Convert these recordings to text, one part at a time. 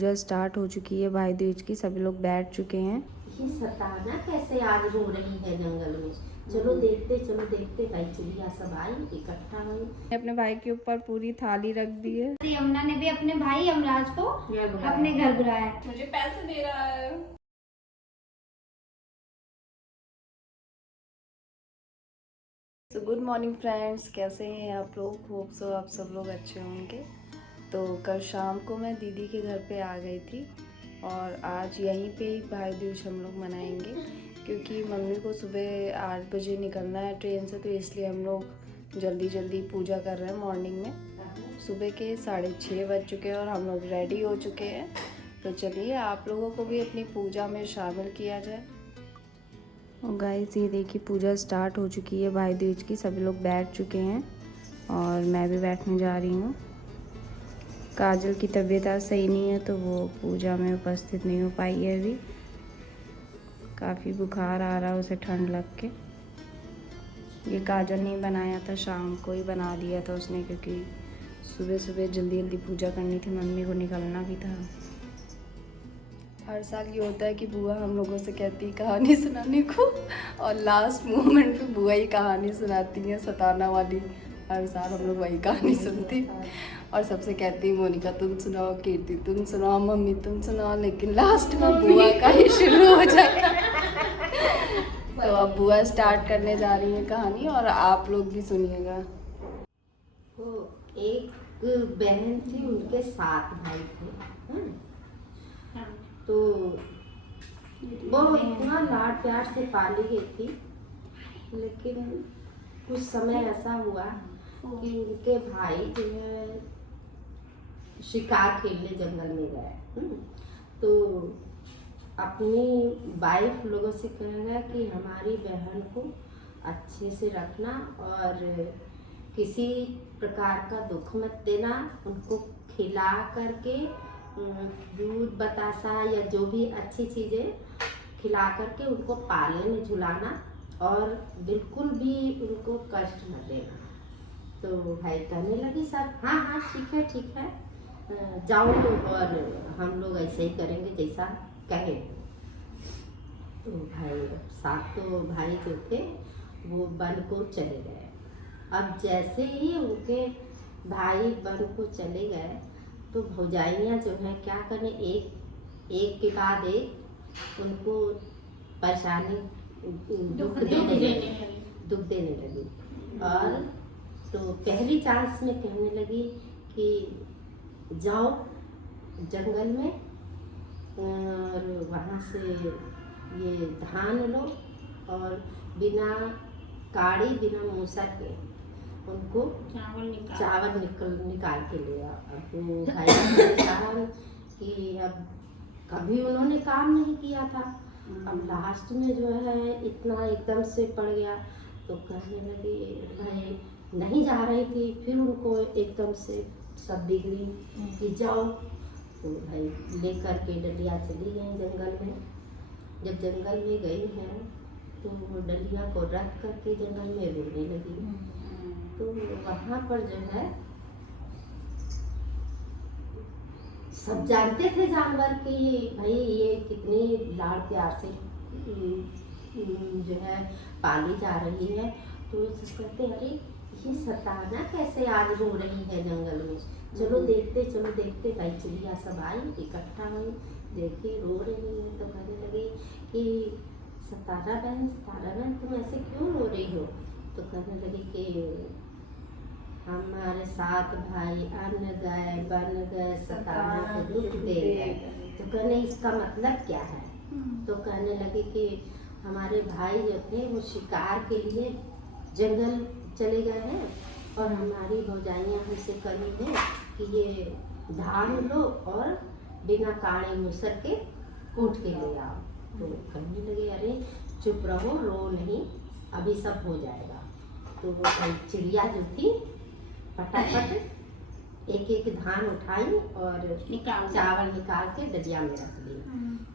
पूजा start हो चुकी है भाई दूज की। सभी लोग बैठ चुके हैं। ये सताना कैसे आज रो रही है जंगल में। चलो देखते भाई चिड़िया सब आई इकट्ठा हुई। अपने भाई के ऊपर पूरी थाली रख दी है। यमुना ने भी अपने भाई यमराज को अपने घर बुलाया। मुझे पैसे दे रहा है। तो गुड मॉर्निंग फ्रेंड्स, कैसे हैं आप लोग? होप सो आप सब लोग अच्छे होंगे। तो कल शाम को मैं दीदी के घर पे आ गई थी और आज यहीं पे ही भाई दूज हम लोग मनाएंगे, क्योंकि मम्मी को सुबह 8 बजे निकलना है ट्रेन से, तो इसलिए हम लोग जल्दी पूजा कर रहे हैं मॉर्निंग में। सुबह के 6:30 बज चुके हैं और हम लोग रेडी हो चुके हैं। तो चलिए आप लोगों को भी अपनी पूजा में शामिल किया जाए। और गाइस ये देखिए पूजा स्टार्ट हो चुकी है भाई दूज की। सभी लोग बैठ चुके हैं और मैं भी बैठने जा रही हूँ। काजल की तबीयत आज सही नहीं है तो वो पूजा में उपस्थित नहीं हो पाई है अभी। काफ़ी बुखार आ रहा है उसे, ठंड लग के। ये काजल नहीं बनाया था, शाम को ही बना दिया था उसने, क्योंकि सुबह जल्दी पूजा करनी थी, मम्मी को निकलना भी था। हर साल ये होता है कि बुआ हम लोगों से कहती है कहानी सुनाने को और लास्ट मोमेंट पे बुआ ही कहानी सुनाती हैं सताना वाली। हर साल हम लोग वही कहानी सुनती और सबसे कहती मोनिका तुम सुनाओ, कीर्ति तुम सुनाओ, मम्मी तुम सुनाओ, लेकिन लास्ट में बुआ का ही शुरू हो जाए। तो अब बुआ स्टार्ट करने जा रही है कहानी और आप लोग भी सुनिएगा। वो एक बहन थी, उनके 7 भाई थे। तो वो इतना लाड प्यार से पाली गई थी, लेकिन कुछ समय ऐसा हुआ कि उनके भाई जो है शिकार खेलने जंगल में गए। तो अपनी वाइफ लोगों से कहेगा कि हमारी बहन को अच्छे से रखना और किसी प्रकार का दुख मत देना, उनको खिला करके दूध बतासा या जो भी अच्छी चीज़ें खिला करके उनको पाले में झुलाना और बिल्कुल भी उनको कष्ट न देना। तो भाई कहने लगी सब हाँ ठीक है जाओ तो, और हम लोग ऐसे ही करेंगे जैसा कहे। तो भाई 7 तो भाई जो थे वो वन को चले गए। अब जैसे ही उनके भाई वन को चले गए तो भौजाइयाँ जो हैं क्या करें, एक के बाद एक उनको परेशानी दुख देने लगी। और तो पहली चांस में कहने लगी कि जाओ जंगल में और वहाँ से ये धान लो और बिना काड़ी बिना मूसा के उनको चावल निकाल के ले आओ। अब वो भाई परेशान कि अब कभी उन्होंने काम नहीं किया था, अब लास्ट में जो है इतना एकदम से पड़ गया। तो कहने लगी भाई नहीं जा रही थी, फिर उनको एकदम से सब बिगड़ी कि जाओ। तो भाई लेकर के डलिया चली गई जंगल में। जब जंगल में गई हैं तो वो डलिया को रख करके जंगल में रोने लगी। तो वहाँ पर जो है सब जानते थे जानवर कि भाई ये कितनी लाड़ प्यार से जो है पाली जा रही है। तो कहते अरे ये सताना कैसे आज रो रही है जंगल में। चलो देखते भाई चिड़िया सब आई इकट्ठा हुई, देखी रो रही है। तो कहने लगी कि सताना बहन तुम ऐसे क्यों रो रही हो। तो कहने लगी कि हमारे 7 भाई अन्न गए बन गए, सताना को दुख दे गए। तो कहने इसका मतलब क्या है। तो कहने लगे कि हमारे भाई जो थे वो शिकार के लिए जंगल चले गए हैं और हमारी भौजाइयाँ हमसे कही है कि ये धान लो और बिना काड़े मुसर के कूट के ले आओ। तो कहने लगे अरे चुप रहो, रो नहीं, अभी सब हो जाएगा। तो वो चिड़िया जो थी फटाफट एक धान उठाई और चावल निकाल के डलिया में रख दी।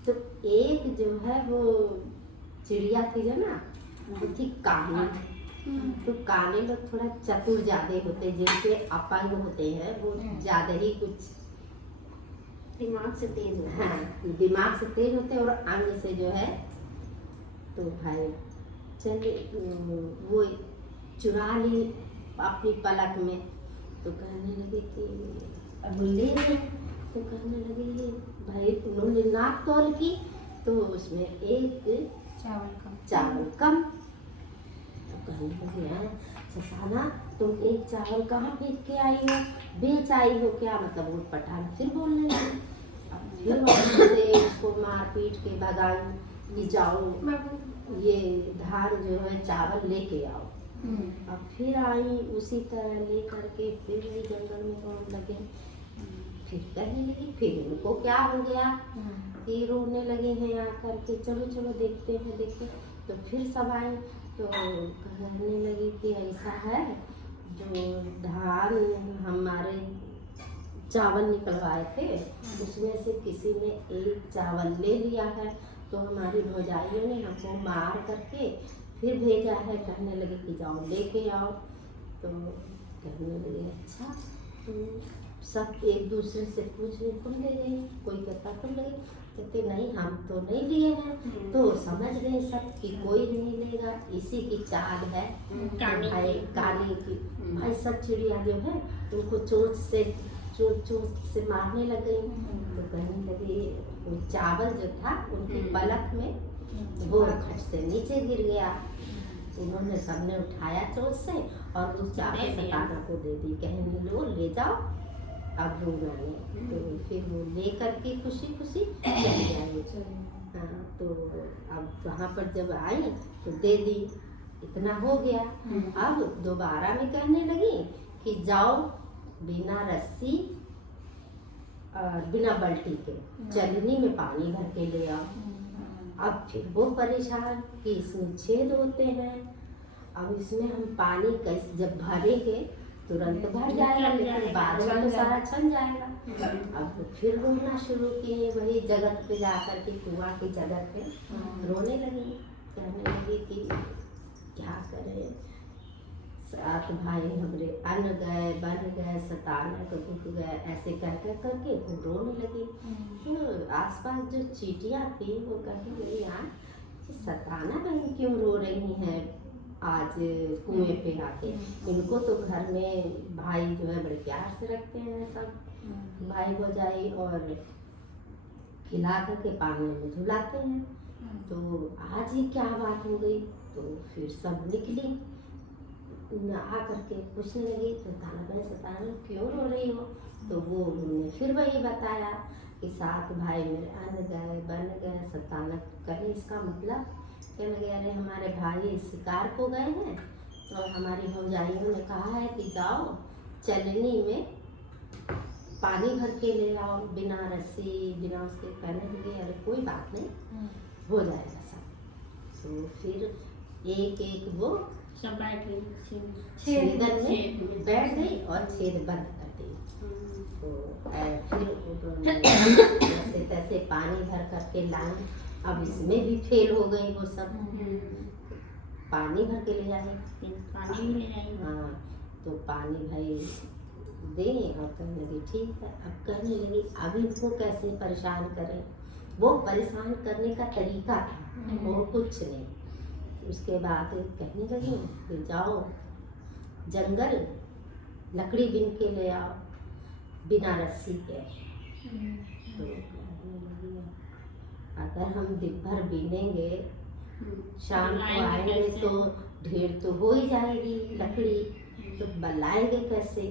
तो एक जो है वो चिड़िया थी जो ना वो थी काली। तो काले लोग थोड़ा चतुर ज्यादा होते, जिनके अपंग होते हैं वो ज्यादा ही कुछ दिमाग से तेज हो। हाँ, दिमाग से तेज होते हैं और अंग से जो है। तो भाई चलिए वो चुरा ली अपनी पलक में। तो कहने लगे कि अब ले रहे। तो कहने लगे भाई उन्होंने नाप तोल की तो उसमें एक चावल कम। तो कहने लगे हैं ससाना तुम एक चावल कहाँ फेंक के आई हो, बेच आई हो क्या? मतलब वो पठान फिर बोलने लगे। अब फिर वहाँ से उसको मार पीट के भगाई कि जाओ ये धान जो है चावल लेके आओ। अब फिर आई उसी तरह ले करके फिर वही जंगल में रोने लगे। फिर कहने लगी फिर उनको क्या हो गया कि रोने लगे हैं आकर के, चलो चलो देखते हैं देखते। तो फिर सब आए तो कहने लगी कि ऐसा है जो धान हमारे चावल निकलवाए थे उसमें से किसी ने एक चावल ले लिया है। तो हमारी भौजाइयों ने हमको मार करके फिर भेजा है। कहने लगे कि जाओ लेके आओ। तो कहने लगे अच्छा। सब एक दूसरे से पूछने तुम ले गई, कोई कहता तुम ले गई, कहते नहीं हम तो नहीं लिए हैं। तो समझ गए सब कि कोई नहीं लेगा, इसी की चाल है काली की। भाई सब चिड़िया जो है उनको चोंच से मारने लग गई। तो कहने लगे वो चावल जो था उनकी पलक में वो खट से नीचे गिर गया। उन्होंने सबने उठाया चोंच से और उस चावल सताना को दे दी। कहने लो ले जाओ अब रोना नहीं। तो फिर वो ले करके खुशी खुशी चली आई। हाँ तो अब वहाँ पर जब आई तो दे दी, इतना हो गया। अब दोबारा में कहने लगी कि जाओ बिना रस्सी और बिना बल्टी के चलनी में पानी भर के ले आओ। अब फिर वो परेशान कि इसमें छेद होते हैं, अब इसमें हम पानी कैसे जब भरेंगे तुरंत भर जाएगा लेकिन बाद में तो सारा छन जाएगा। अब फिर रोना शुरू किए वही जगह पे जाकर के कुआं की जगह पे रोने लगी। कहने लगी कि क्या करें, 7 भाई हमरे अन्न गए बन गए सताना को दुख गए, ऐसे कह करके वो रोने लगी। तो आसपास जो चींटियाँ थी वो कहने लगी यार सताना बहन क्यों रो रही हैं आज कुएं पे आके। इनको तो घर में भाई जो है बड़े प्यार से रखते हैं सब भाई भौजाई और खिला करके पानी में झुलाते हैं। तो आज ही क्या बात हो गई। तो फिर सब निकली आ करके पूछने लगी तो सताना क्यों रो रही हो। तो वो उन्होंने फिर वही बताया कि 7 भाई मेरे अन्न गए बन गए सताना करे। इसका मतलब कहने लगे अरे हमारे भाई शिकार को गए हैं और हमारी भौजाइयों ने कहा है कि जाओ चलनी में पानी भर के ले आओ बिना रस्सी बिना उसके। कहने लगे अरे कोई बात नहीं हो जाएगा सब। तो फिर एक एक वो सब बैठ छेदन में बैठ गई और छेद बंद कर दी। तो फिर जैसे तैसे पानी भर करके लाई। अब इसमें भी फेल हो गई वो सब। पानी भर के ले जाए पानी ले जाएंगे। हाँ तो पानी भाई दे और कहने लगी ठीक है। अब कहने लगी अब इनको कैसे परेशान करें। वो परेशान करने का तरीका था और कुछ नहीं। उसके बाद कहने लगी कि जाओ जंगल लकड़ी बीन के ले आओ बिना रस्सी के। तो कहने लगी अगर हम दिन भर बीनेंगे शाम को आएंगे तो ढेर तो हो ही जाएगी लकड़ी, तो बनाएंगे कैसे।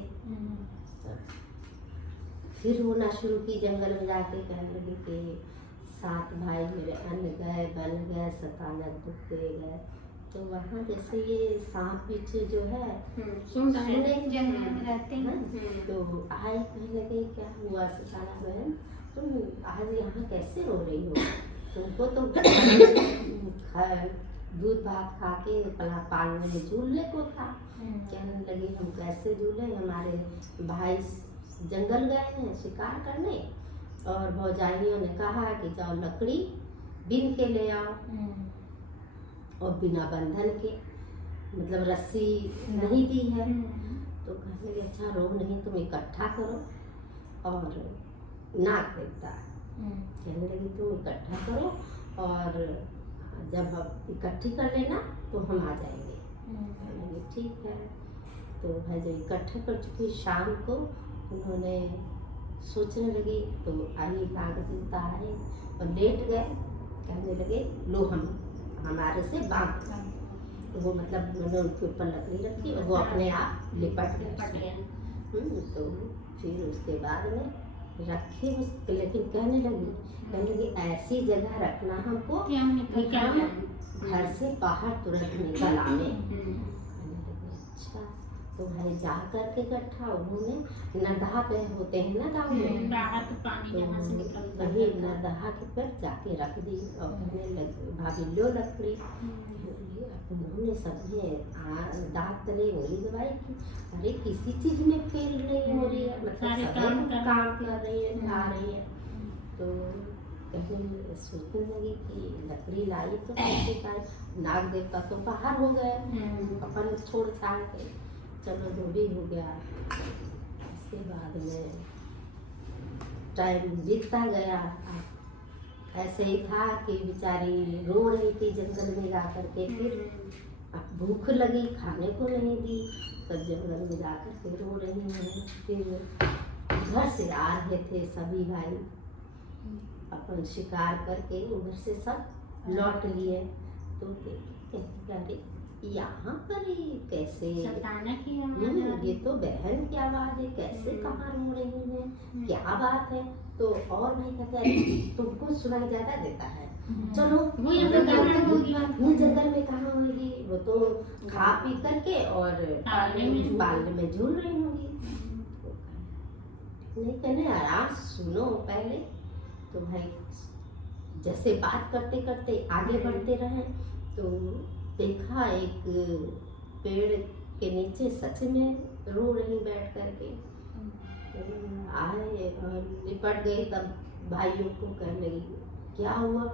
फिर रोना शुरू की जंगल में जाके। कहने लगी कि 7 भाई मेरे अन्न गए बन गए सताना दुख दे गए। तो वहाँ जैसे ये सांप बिच्छू जो है जंगल में रहते हैं। तो आए कहने लगे क्या हुआ सताना बहन तुम आज यहाँ कैसे रो रही हो। तुमको तो दूध भात खा के पालने में झूलने को था। कहने लगी हम कैसे झूले, हमारे भाई जंगल गए हैं शिकार करने और भौजाइयों ने कहा कि जाओ लकड़ी बीन के ले आओ और बिना बंधन के मतलब रस्सी नहीं दी है। तो कहने लगे अच्छा रो नहीं तुम इकट्ठा करो और नाग देवता है। कहने लगी तुम इकट्ठा करो और जब हम इकट्ठी कर लेना तो हम आ जाएंगे। कहने लगी ठीक है। तो भाई जब इकट्ठा कर चुकी शाम को उन्होंने सोचने लगी तो आई नाग देवता आए और लेट गए। कहने लगे लो हम हमारे से बांध। तो वो मतलब मैंने उनके ऊपर लकड़ी रखी और वो अपने आप लिपट गया। तो फिर उसके बाद में रखे उस, लेकिन कहने लगी ऐसी जगह रखना हमको कि हम घर से बाहर तुरंत निकल आवे। अच्छा। तो भाई जा करके इकट्ठा उन्होंने नदहा पे होते हैं ना गाँव में, तो वही नदहा के पर जाके रख दी और कहने लगी भाभी लो लकड़ी। उन्होंने सबने दांत तले उंगली दबाई कि अरे किसी चीज में फेल नहीं हो रही है, मतलब काम कर रही है, खा रही है। तो कहीं सोचने लगी कि लकड़ी लाई तो कैसे खाए, नाग देवता तो बाहर हो गए अपन छोड़ छाड़ के, चलो जो भी हो गया। इसके बाद में टाइम बीतता गया। ऐसे ही था कि बेचारी रो रही थी जंगल में जा करके। फिर अब भूख लगी, खाने को नहीं दी, तब जंगल में जा करके रो रही हैं। फिर घर से आ रहे थे सभी भाई, अपन शिकार करके उधर से सब लौट लिए। तो देखते यहाँ पर ही कैसे ये तो बहन की आवाज है, कैसे कहाँ रो रही है, क्या बात है। तो और भाई कहते हैं तुमको सुनाई ज्यादा देता है, चलो वो जंगल में कहाँ होगी, वो तो खा पी करके और पालने में झूल रही होगी। नहीं कहने आराम से सुनो पहले। तो भाई जैसे बात करते करते आगे बढ़ते रहे तो देखा एक पेड़ के नीचे सच में रो रही बैठ करके। आए और लिपट गई। तब भाइयों को कहने लगी क्या हुआ।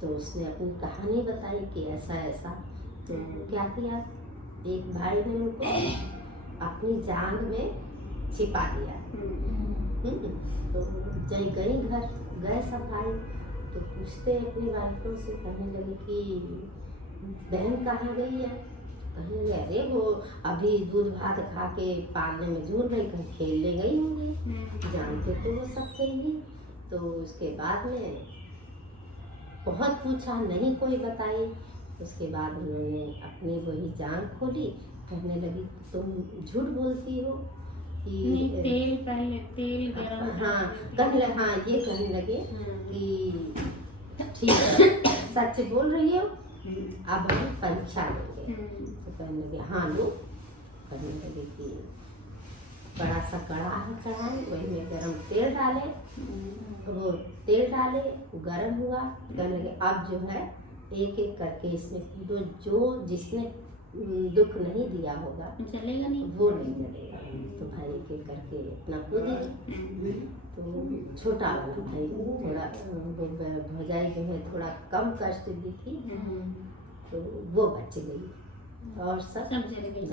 तो उसने अपनी कहानी बताई कि ऐसा ऐसा। तो क्या किया, एक भाई ने उनको अपनी जांग में छिपा दिया। तो जब गई घर गए सब भाई तो पूछते अपनी वाइफों से, कहने लगे कि बहन कहाँ गई है। कहने लगे अरे वो अभी दूध भात खा के पालने में झूल रही, कहीं खेलने गई होंगी, जानते तो वो सब खेली। तो उसके बाद में बहुत पूछा, नहीं कोई बताई। उसके बाद उन्होंने अपनी वही जान खोली। कहने लगी तुम झूठ बोलती हो कि तेल गरम। हाँ कहने लगे, हाँ ये कहने लगे कि ठीक है सच बोल रही हो, अब हम परीक्षा लेंगे। तो कहने लगे हाँ लो। कहने लगे कि बड़ा सा कड़ा है कढ़ाई, वही में गरम तेल डाले। वो तेल डाले, गरम हुआ। कहने लगे अब जो है एक एक करके इसमें कूदो, जो जिसने दुख नहीं दिया होगा चलेगा नहीं, वो नहीं चलेगा। तो भाई एक एक करके अपना कूदे। तो छोटा वाला भाई थोड़ा भौजाई जो है थोड़ा कम कष्ट दी थी तो वो बच गई और सब जल गई।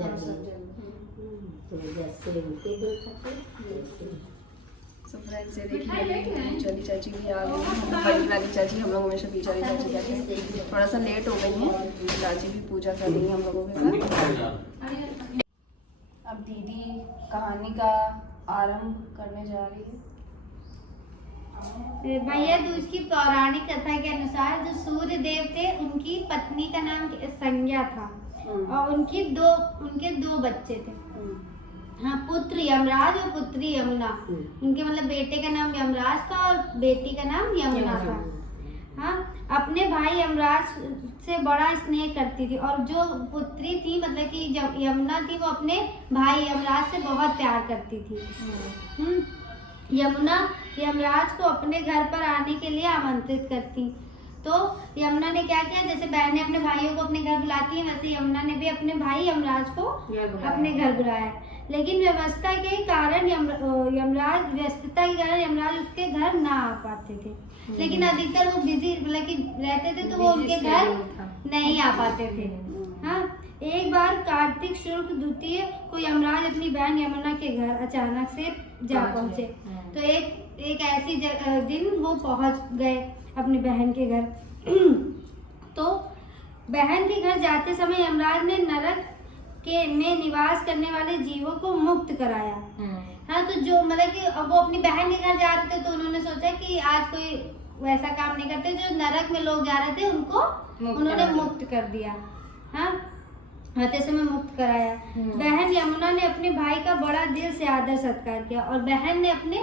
तो जैसे उनके देखा थे सो फ्रेंड्स ये देखिए चली चाची भी आ गई है। बड़ी वाली चाची, हम लोग हमेशा पीछे वाली चाची कहते हैं। थोड़ा सा लेट हो गई है, चाची भी पूजा कर रही है हम लोगों के साथ। अब दीदी कहानी का आरंभ करने जा रही है। भैया दूज की पौराणिक कथा के अनुसार जो सूर्य देव थे उनकी पत्नी का नाम संज्ञा था और उनके दो बच्चे थे। हाँ, पुत्र यमराज और पुत्री यमुना। उनके मतलब बेटे का नाम यमराज था और बेटी का नाम यमुना था। हाँ, अपने भाई यमराज से बड़ा स्नेह करती थी और जो पुत्री थी मतलब कि यमुना थी वो अपने भाई यमराज से बहुत प्यार करती थी। यमुना यमराज को अपने घर पर आने के लिए आमंत्रित करती। तो यमुना ने क्या किया, जैसे बहनें अपने भाइयों को अपने घर बुलाती हैं वैसे यमुना ने भी अपने भाई यमराज को अपने घर बुलाया। लेकिन व्यवस्था के कारण यमराज व्यस्तता के कारण यमराज उसके घर ना आ पाते थे। लेकिन अधिकतर वो बिजी मतलब कि रहते थे तो वो उनके घर नहीं आ पाते थे। हाँ, एक बार कार्तिक शुक्ल द्वितीय को यमराज अपनी बहन यमुना के घर अचानक से जा पहुंचे। तो एक एक ऐसी दिन वो पहुंच गए अपनी बहन के घर। तो बहन के घर जाते समय यमराज ने नरक के में निवास करने वाले जीवों को मुक्त कराया। हाँ, तो जो मतलब कि वो अपनी बहन के घर जा रहे थे, तो उन्होंने सोचा कि आज कोई वैसा काम नहीं करते, जो नरक में लोग जा रहे थे उनको उन्होंने मुक्त कर दिया। हाँ, आते समय मुक्त कराया। बहन यमुना ने अपने भाई का बड़ा दिल से आदर सत्कार किया, और बहन ने अपने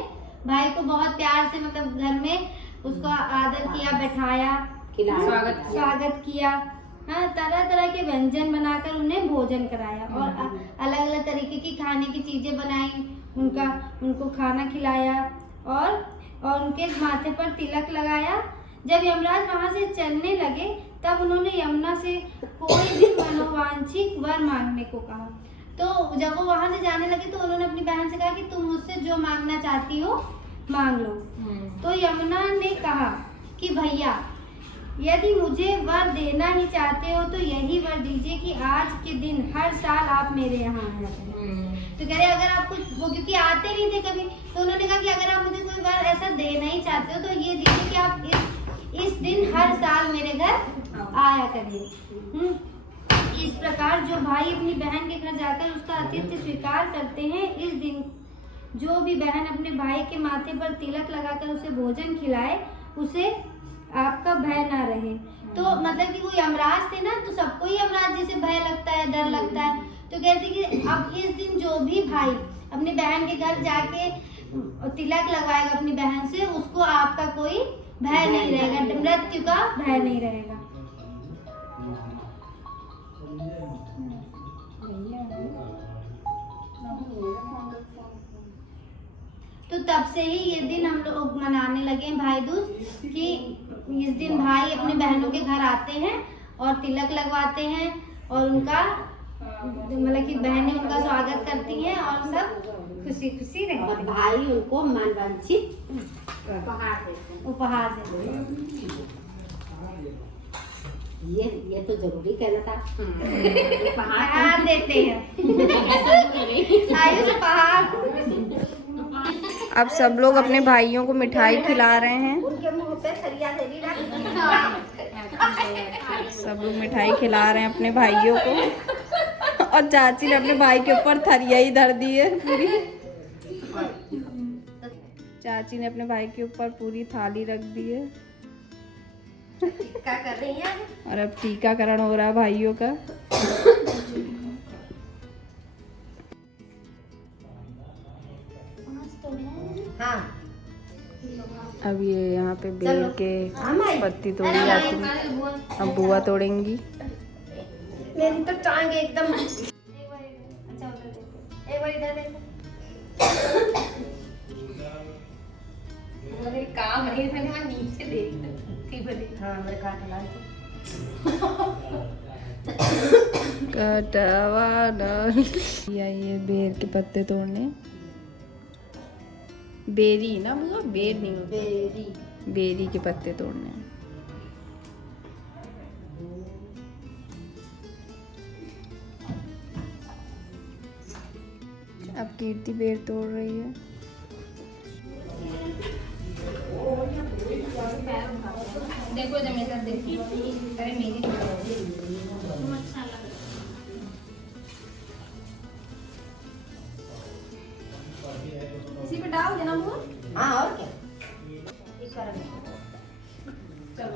भाई को बहुत प्यार से मतलब घर में उसको आदर किया, बैठाया, स्वागत किया। हाँ, तरह तरह के व्यंजन बनाकर उन्हें भोजन कराया, और अलग अलग तरीके की खाने की चीजें बनाई, उनको खाना खिलाया, और उनके माथे पर तिलक लगाया। जब यमराज वहां से चलने लगे तब उन्होंने यमुना से कोई भी मनोवांछित वर मांगने को कहा। तो जब वो वहां से जाने लगे तो उन्होंने अपनी बहन से कहा कि तुम मुझसे जो मांगना चाहती हो मांग लो। तो यमुना ने कहा कि भैया, यदि मुझे वर देना ही चाहते हो तो यही वर दीजिए कि आज के दिन हर साल आप मेरे यहाँ आया करें। तो कह रहे अगर आप कुछ वो क्योंकि आते नहीं थे कभी, तो उन्होंने कहा कि अगर आप मुझे कोई वर ऐसा देना ही चाहते हो तो ये दीजिए कि आप इस दिन हर साल मेरे घर आया करिए। इस प्रकार जो भाई अपनी बहन के घर जाकर उसका आतिथ्य स्वीकार करते हैं, इस दिन जो भी बहन अपने भाई के माथे पर तिलक लगाकर उसे भोजन खिलाए, उसे आपका भय ना रहे। तो मतलब कि वो यमराज थे ना, तो सबको ही यमराज जी से भय लगता है, डर लगता है। तो कहते कि अब इस दिन जो भी भाई अपनी बहन के घर जाके तिलक लगवाएगा अपनी बहन से, उसको आपका कोई भय नहीं रहेगा, मृत्यु का भय नहीं रहेगा। तो तब से ही ये दिन हम लोग मनाने लगे भाई दूज, कि इस दिन भाई अपने बहनों के घर आते हैं और तिलक लगवाते हैं, और उनका मतलब कि बहनें उनका स्वागत करती हैं, और सब खुशी खुशी रहते हैं। और भाई उनको मनवांछित उपहार देते हैं। ये तो जरूरी कहना था। उपहार देते हैं। आयुष उपहार। अब सब लोग अपने भाइयों को मिठाई खिला रहे हैं। उनके मुंह पे थरिया दे दी ना। सब लोग मिठाई खिला रहे हैं अपने भाइयों को, और चाची ने अपने भाई के ऊपर थरिया ही धर दी है पूरी। चाची ने अपने भाई के ऊपर पूरी थाली रख दी है। क्या कर रही हैं? और अब टीकाकरण हो रहा है भाइयों का। हाँ, अब ये यहाँ पे बेर के पत्ती तोड़ी जाती है, अब बुआ तोड़ेंगी। मेरी तो टांग एकदम। अच्छा एक बार इधर देखो। मेरे काम है, मैं नीचे देखती बड़ी। हाँ, मेरे काट ला कटवा डालिया। ये बेर के पत्ते तोड़ने, बेरी ना बुआ, बेर नहीं होती, बेरी के पत्ते तोड़ने। अब कीर्ति बेर तोड़ रही है। देखो जमीन देखो, अरे मेरी इसी पे डाल देना बुआ। हाँ, और क्या? चलो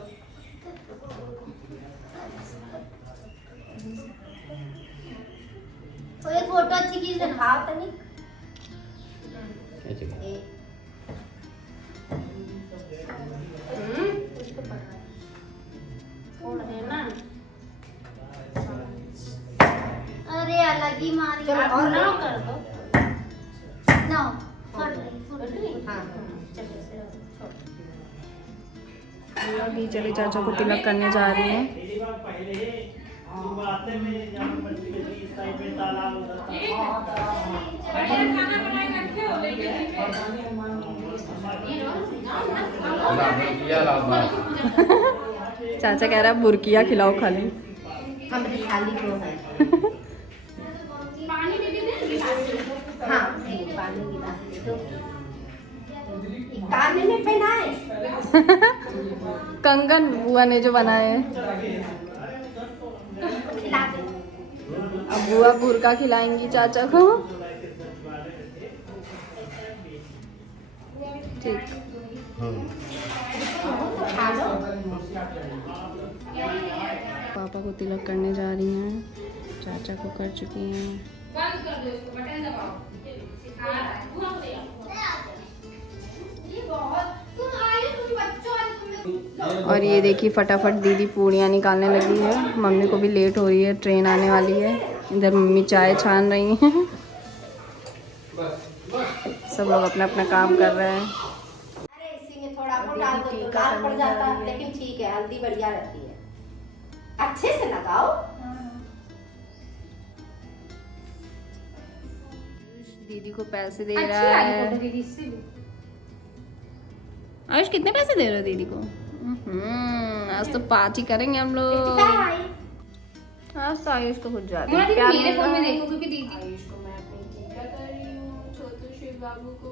तो एक फोटो अच्छी खींच देना। खाओ तनिक। छोड़ देना। अरे अलग ही मारी। चलो और ना कर दो। ना हाँ, अभी चले चाचा को तिलक करने जा रही हैं। चाचा कह रहा है बुरकिया खिलाओ खाली। हमारी थाली को है। पानी दे दे। हाँ, पानी गिरा दो। कान में पहनाए। कंगन बुआ ने जो बनाए हैं। खिला दे। अब बुआ बुरका खिलाएंगी चाचा को। ठीक। खा लो। पापा को तिलक करने जा रही हैं, चाचा को कर चुकी हैं। और ये देखिए फटाफट दीदी पूड़ियाँ निकालने लगी है। मम्मी को भी लेट हो रही है, ट्रेन आने वाली है। इधर मम्मी चाय छान रही हैं। सब लोग अपना अपना काम कर रहे हैं। अरे इसी में थोड़ा वो डाल दो तो लाल पड़ जाता है, लेकिन ठीक है, हल्दी बढ़िया रहती है। अच्छे से लगाओ। दीदी को पैसे दे रहा है। आयुष कितने पैसे दे रहे हो दीदी को? आज तो पार्टी करेंगे हम लोग। आज तो आयुष को कुछ ज्यादा मेरे फोन में देखो, क्योंकि दीदी आयुष को मैं अपनी टीका कर रही हूँ, छोटू शिव बाबू को।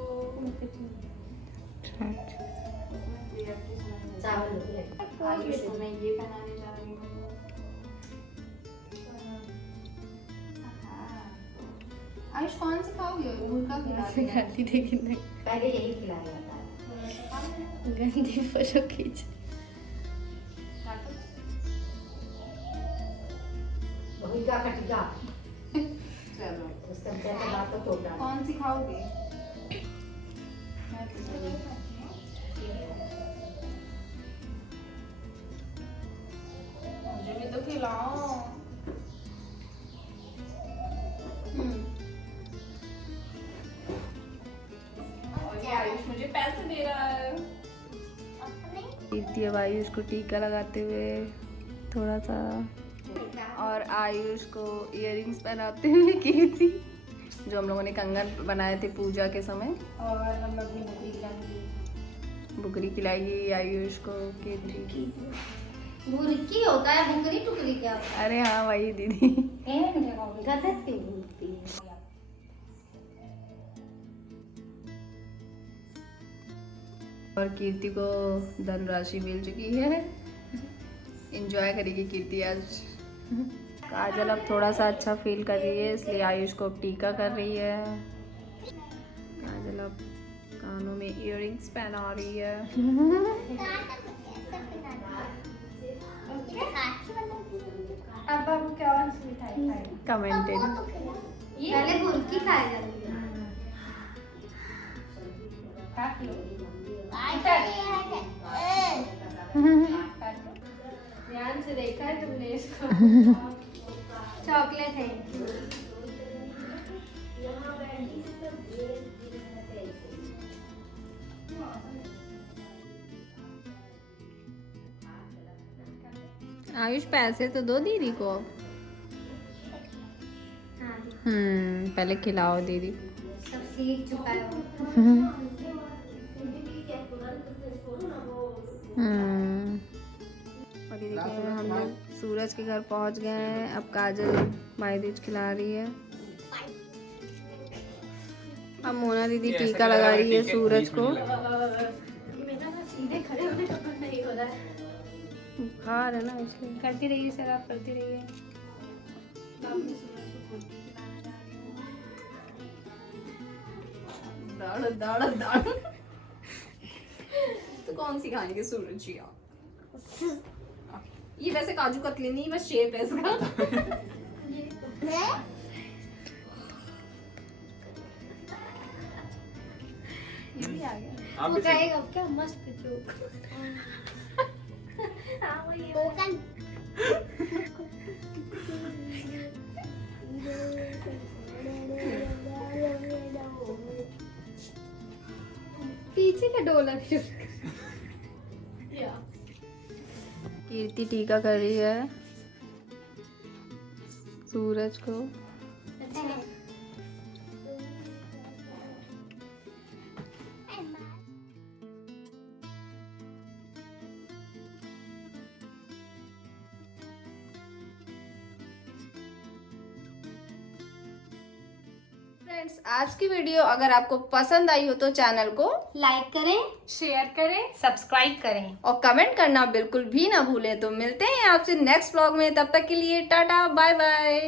आयुष को मैं ये पहनाने जा रही हूँ। आयुष कौन से खाओगे? बुरका खिलाती देखिए। पहले यही खिलाया था। गंदी फोटो खींच। भूमिका कटिका। चलो उसका बेटा बात तो छोटा। कौन सी खाओगे? मुझे भी तो खिलाओ। और ये आयुष मुझे पैसे दे रहा है। कीर्ति अब आयुष को टीका लगाते हुए थोड़ा सा, और आयुष को इयररिंग्स पहनाते हुए कीर्ति, जो हम लोगों ने कंगन बनाए थे पूजा के समय। और हम लोग भी बुकरी खिलाएंगे। बुकरी खिलाएगी आयुष को कीर्ति। बुरकी होता है, बुकरी टुकरी क्या होता अरे हाँ वही दीदी। है? गदत क्यों बोलती है? और कीर्ति को धनराशि मिल चुकी है। एंजॉय करेगी कीर्ति आज। काजल अब थोड़ा सा अच्छा फील कर रही है, इसलिए आयुष को अब टीका कर रही है। काजल अब कानों में इयररिंग्स पहना रही है। अब हम क्या और मिठाई खाएंगे? कमेंटेड। पहले बुरकी खाया जाती है। ध्यान से देखा है तुमने इसको? चॉकलेट है। आयुष पैसे तो दो दीदी को। हाँ, पहले खिलाओ दीदी। सब सीख चुका है वो। और ये देखिए हम लोग सूरज के घर पहुंच गए हैं। अब काजल भाई दूज खिला रही है। अब मोना दीदी टीका लगा रही है सूरज को। सीधे खड़े होने का मन नहीं हो रहा है। बुखार है ना इसलिए। करती रहिए सर, आप करती रहिए। दाड़ दाड़ दाड़। तो कौन सी खाएंगे सूरज जी आप? ये वैसे काजू कतली नहीं, बस शेप है इसका। ये भी आ गया। वो कहेगा क्या मस्त जोक। हाँ वही है। पीछे का ढोलक। कीर्ति टीका कर रही है सूरज को। फ्रेंड्स, आज की वीडियो अगर आपको पसंद आई हो तो चैनल को लाइक करें, शेयर करें, सब्सक्राइब करें और कमेंट करना बिल्कुल भी ना भूलें। तो मिलते हैं आपसे नेक्स्ट व्लॉग में, तब तक के लिए टाटा बाय बाय।